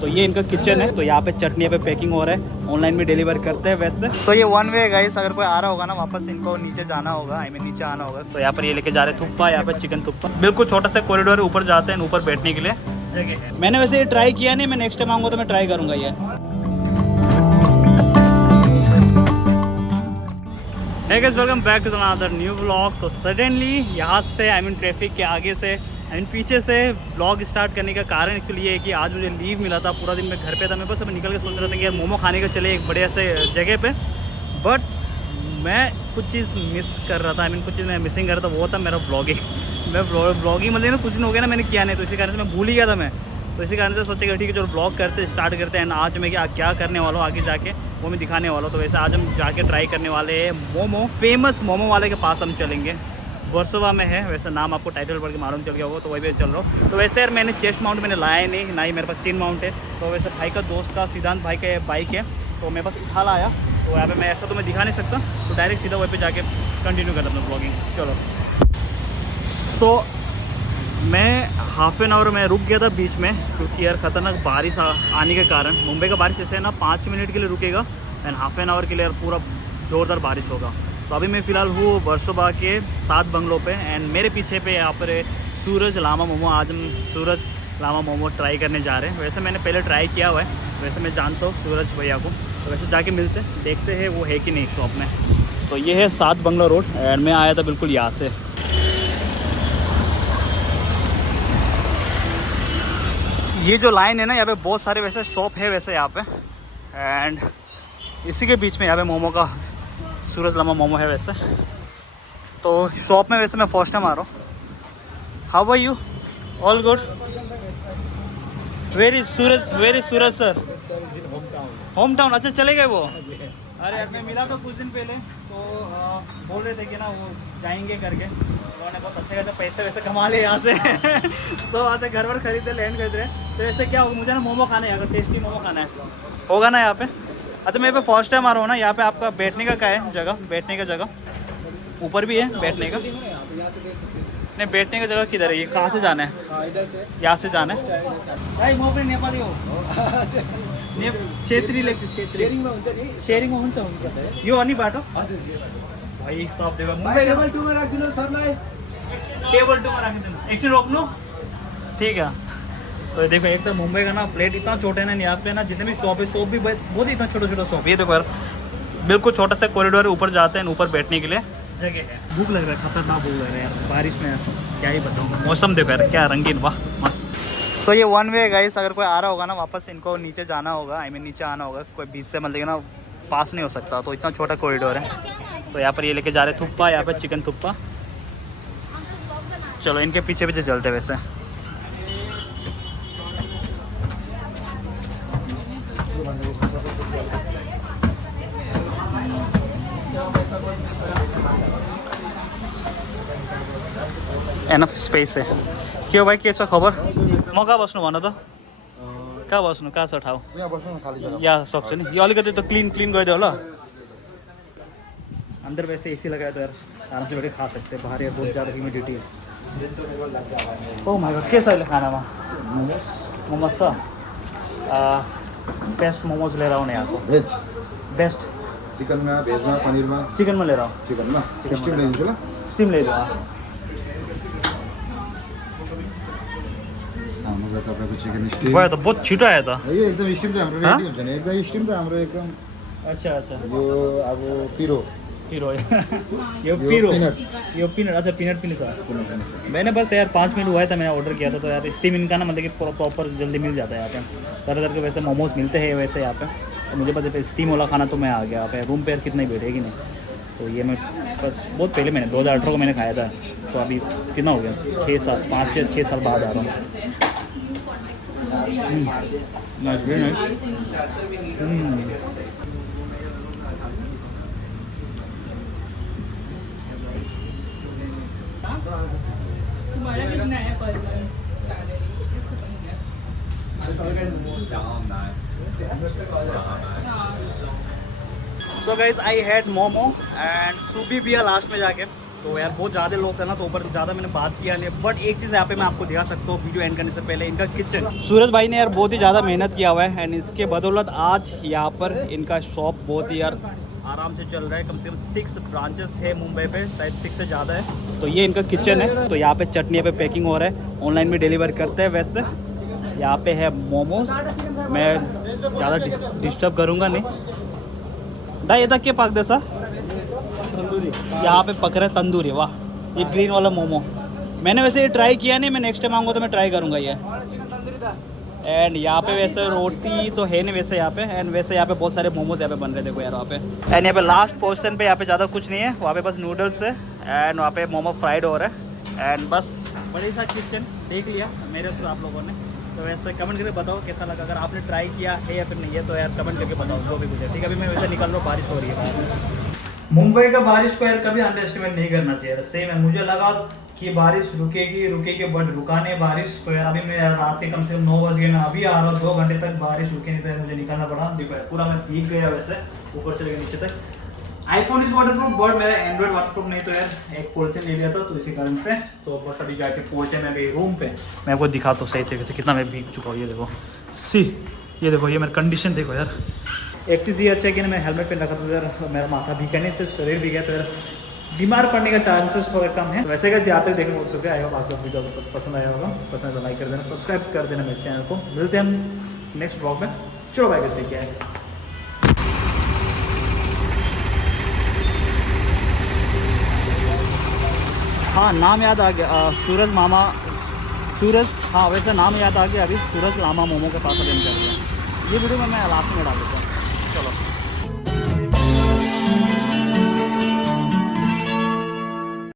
तो ये इनका किचन है। तो यहाँ पे चटनी पे पैकिंग हो रहा है, ऑनलाइन भी डिलीवर करते हैं वैसे। तो ये वन वे गाइस, अगर कोई आ रहा होगा ना वापस इनको नीचे जाना होगा, आई मीन नीचे आना होगा। तो यहाँ पर ये लेके जा रहे हैं थुप्पा, यहाँ पे चिकन थुप्पा। बिल्कुल छोटा सा कॉरिडोर है, ऊपर जाते हैं, ऊपर बैठने के लिए जगह है। मैंने वैसे ये ट्राई किया नहीं, मैं नेक्स्ट टाइम आऊँगा तो मैं ट्राई करूँगा ये। Hey guys, welcome back to another new vlog. तो सडनली यहाँ से आई मीन ट्रैफिक के आगे से आई मीन पीछे से व्लॉग स्टार्ट करने का कारण एक्चुअली ये है कि आज मुझे लीव मिला था, पूरा दिन मैं घर पे था। मैं बस अब निकल के सोच रहा था कि यार मोमो खाने का चले एक बढ़िया से जगह पे, बट मैं कुछ चीज़ मिस कर रहा था। आई मीन कुछ चीज़ मैं मिसिंग कर रहा था, वो था मेरा व्लॉगिंग। मैं व्लॉगिंग मतलब ना कुछ दिन हो गया ना मैंने किया नहीं, तो इसी कारण से मैं भूल ही गया था मैं। तो इसी कारण से सोचा कि ठीक है चलो ब्लॉग करते स्टार्ट करते हैं। एंड आज मैं क्या करने वाला हूँ आगे जाके वो मैं दिखाने वाला हूँ। तो वैसे आज हम जाके ट्राई करने वाले हैं मोमो। फेमस मोमो वाले के पास हम चलेंगे, वर्सोवा में है। वैसे नाम आपको टाइटल पढ़ के मालूम चल गया होगा, तो वही पे चल रहा हूँ। तो वैसे यार मैंने चेस्ट माउंट मैंने लाया नहीं, ना ही मेरे पास चेन माउंट है। तो वैसे भाई का दोस्त का सिद्धांत भाई का बाइक है, तो मेरे पास उठा लाया। तो यहाँ पे मैं ऐसा तो मैं दिखा नहीं सकता, तो डायरेक्ट सीधा वहीं पे जाके कंटिन्यू करता हूँ ब्लॉगिंग। चलो। सो मैं हाफ एन आवर में रुक गया था बीच में, क्योंकि यार ख़तरनाक बारिश आने के कारण। मुंबई का बारिश ऐसे है ना 5 मिनट के लिए रुकेगा एंड हाफ एन आवर के लिए यार पूरा ज़ोरदार बारिश होगा। तो अभी मैं फ़िलहाल हूँ वर्सोवा के 7 बंगलों पे एंड मेरे पीछे पे यहाँ पर सूरज लामा मोमो। आज हम सूरज लामा मोमो ट्राई करने जा रहे हैं। वैसे मैंने पहले ट्राई किया हुआ है, वैसे मैं जानता हूँ सूरज भैया को। तो वैसे जाके मिलते देखते हैं वो है कि नहीं शॉप में। तो ये है 7 बंगला रोड एंड मैं आया था बिल्कुल यहाँ से। ये जो लाइन है ना, यहाँ पे बहुत सारे वैसे शॉप है वैसे यहाँ पे, एंड इसी के बीच में यहाँ पे मोमो का सूरज लामा मोमो है वैसे। तो शॉप में वैसे मैं फर्स्ट टाइम आ रहा हूँ। How are you? All good? Where is Suraj sir? Home town. अच्छा चले गए वो? अरे यार मैं मिला था कुछ दिन पहले, तो बोल रहे थे कि ना वो जाएंगे करके। उन्होंने बहुत अच्छे खासे पैसे वैसे कमा ले यहाँ से तो वहाँ से घर वर खरीदे, लैंड खरीद रहे। तो ऐसे क्या होगा, मुझे ना मोमो खाना है, अगर टेस्टी मोमो खाना है होगा ना यहाँ पे। अच्छा मैं पे फर्स्ट टाइम आ रहा हूँ ना, यहाँ पे आपका बैठने का क्या है जगह? बैठने का जगह ऊपर भी है बैठने का? नहीं, बैठने का जगह किधर है? ये कहाँ से जाना है? इधर से, यहाँ से जाना है भाई। मोपे नेपाली हो क्षेत्रीय शेयरिङ मा हुन्छ नि, शेयरिङ हुन्छ यो अनि बाटो भाइ सब देवा टेबल 2 मा राखिदिनु सरलाई, टेबल 2 में राखिदिनु, एकछिन रोक्नु। ठीक है। तो देखो एक तो मुंबई का ना प्लेट इतना छोटा है ना, यहाँ पे ना जितने भी शॉप है, शॉप भी बहुत ही इतना छोटा छोटा शॉप है। ये देखो यार बिल्कुल छोटा सा कॉरिडोर है, ऊपर जाते हैं, ऊपर बैठने के लिए जगह है। भूख लग रहा है, खतरनाक भूख लग रहा है यार बारिश में। क्या ही बताऊँ, मौसम देखो यार क्या रंगीन, वाह मस्त। तो ये वन वे गाइस, अगर कोई आ रहा होगा ना वापस इनको नीचे जाना होगा, आई मीन नीचे आना होगा, कोई बीच से मतलब ना पास नहीं हो सकता। तो इतना छोटा कॉरिडोर है। तो यहाँ पर ये लेके जा रहे थुप्पा, यहाँ पर चिकन थुप्पा। चलो इनके पीछे पीछे चलते वैसे। एनफ स्पेस है। के हो भाइ, के छ खबर? म कहाँ बस्नु भन त? कहाँ बस्नु, कहाँ छ ठाउँ? यहाँ बस्नु न खाली जग्गा। यहाँ सक्छु नि, यो अलिकति त क्लीन गरिदियो होला। अंदर वैसे एसी लगाया तो यार आराम से बैठे खा सकते हैं, बाहर यार बहुत ज़्यादा ह्यूमिडिटी है। ओ माय गॉड, के छ अहिले खानामा? मोमोज छ? बेस्ट मोमोज लिएर आउने यहाँको। भेज, बेस्ट चिकनमा, भेजमा, पनिरमा। चिकनमा लिएर आऊ। चिकनमा स्टिम ल्याइदिन्छु ल। स्टिम ल्याइदियो। हाम्रो तपाईँको चिकन स्टिम भयो त, बहुत छिटो आयो त। यो एकदम स्टिम चाहिँ हाम्रो रेडी हुन्छ नि, एकदम स्टिम त हाम्रो एकदम। अच्छा अच्छा, यो अब पिरो पिरो यो पिरो, यो पीनट। अच्छा पीनट पनि छ। मैंने बस यार 5 मिनट हुआ था मैंने ऑर्डर किया था। तो यार स्टीम इनका ना मतलब कि प्रॉपर जल्दी मिल जाता है यहाँ पे। तरह तरह के वैसे मोमोज मिलते हैं वैसे यहाँ पे। तो मुझे बस स्टीम वाला खाना तो मैं आ गया यहाँ पे। रूम पे यार कितना ही बैठेगी नहीं। तो ये मैं बस बहुत पहले मैंने 2018 को मैंने खाया था। तो अभी कितना हो गया, 6 साल, 5 या 6 साल बाद आ रहा हूँ। तुम्हारा कितना है per month? So guys I had momo and soupy पिया लास्ट में जाके। तो यार बहुत ज़्यादा लोग थे ना, तो ऊपर ज़्यादा मैंने बात किया नहीं, बट एक चीज़ यहाँ पे मैं आपको दिखा सकता हूँ वीडियो एंड करने से पहले, इनका किचन। सूरज भाई ने यार बहुत ही ज़्यादा मेहनत किया हुआ है, एंड इसके बदौलत आज यहाँ पर इनका शॉप बहुत ही यार आराम से चल रहा है। कम से कम 6 ब्रांचेस है मुंबई पे, शायद 6 से ज़्यादा है। तो ये इनका किचन है। तो यहाँ पे चटनी पे पैकिंग हो रहा है, ऑनलाइन भी डिलीवर करते हैं। वैसे यहाँ पे है मोमोज, मैं ज़्यादा डिस्टर्ब करूँगा नहीं। दा ये तक के पाक दे सा यहाँ पे पक रहा है तंदूरी। वाह, ये ग्रीन वाला मोमो मैंने वैसे ये ट्राई किया नहीं, मैं नेक्स्ट टाइम आऊँगा तो मैं ट्राई करूँगा ये। एंड यहाँ पे वैसे रोटी तो है नहीं वैसे यहाँ पे, एंड वैसे यहाँ पे बहुत सारे मोमोज यहाँ पे बन रहे थे यार वहाँ पे। एंड यहाँ पे लास्ट पोर्शन पे यहाँ पे ज़्यादा कुछ नहीं है, वहाँ पे बस नूडल्स है एंड वहाँ पे मोमो फ्राइड हो रहा है। एंड बस बड़ी सा किचन देख लिया मेरे तो आप लोगों ने। तो वैसे कमेंट करके बताओ कैसा लगा, अगर आपने ट्राई किया है या फिर नहीं है तो यार कमेंट करके बताओ जो भी कुछ है। ठीक है, अभी मैं वैसे निकल रहा हूँ, बारिश हो रही है। मुंबई का बारिश को यार कभी अंडर एस्टिमेट नहीं करना चाहिए। सेम है, मुझे लगा कि बारिश रुकेगी बट रुका नहीं बारिश। तो यार अभी मैं रात के कम से कम 9 बज गए, मैं अभी आ रहा हूँ, 2 घंटे तक बारिश रुके नहीं, तो मुझे निकलना पड़ा। देखो यार पूरा मैं भीग गया वैसे ऊपर से लेकर नीचे तक। आईफोन इज वाटरप्रूफ बट मेरा एंड्रॉइड वाटरप्रूफ नहीं, तो यार एक पॉलिथीन ले लिया था तो इसी कारण से। तो बस अभी जाके पहुंचे मैं अभी रूम पे। मैं आपको दिखाता हूँ सही तरीके से कितना मैं भीग चुका हूँ। ये देखो ये देखो, ये मेरी कंडीशन देखो यार। एक चीज़ ये अच्छा है कि मैं हेलमेट पहन रखा था यार, मेरा माथा भीगा नहीं, सिर्फ शरीर भीगा, तो यार बीमार पड़ने का चांसेस थोड़ा कम है। वैसे कैसे आते देखने बहुत सुबह आएगा। आपको वीडियो पसंद आया होगा, पसंद तो लाइक कर देना, सब्सक्राइब कर देना मेरे चैनल को। मिलते हैं हम नेक्स्ट ब्लॉग में। चलो बाय, टेक केयर। हाँ, नाम याद आ गया, सूरज मामा, सूरज, हाँ वैसे नाम याद आ गया अभी, सूरज लामा मोमो के पास अटेंड कर दिया। ये वीडियो में मैं लास्ट में डाल देता हूँ। चलो।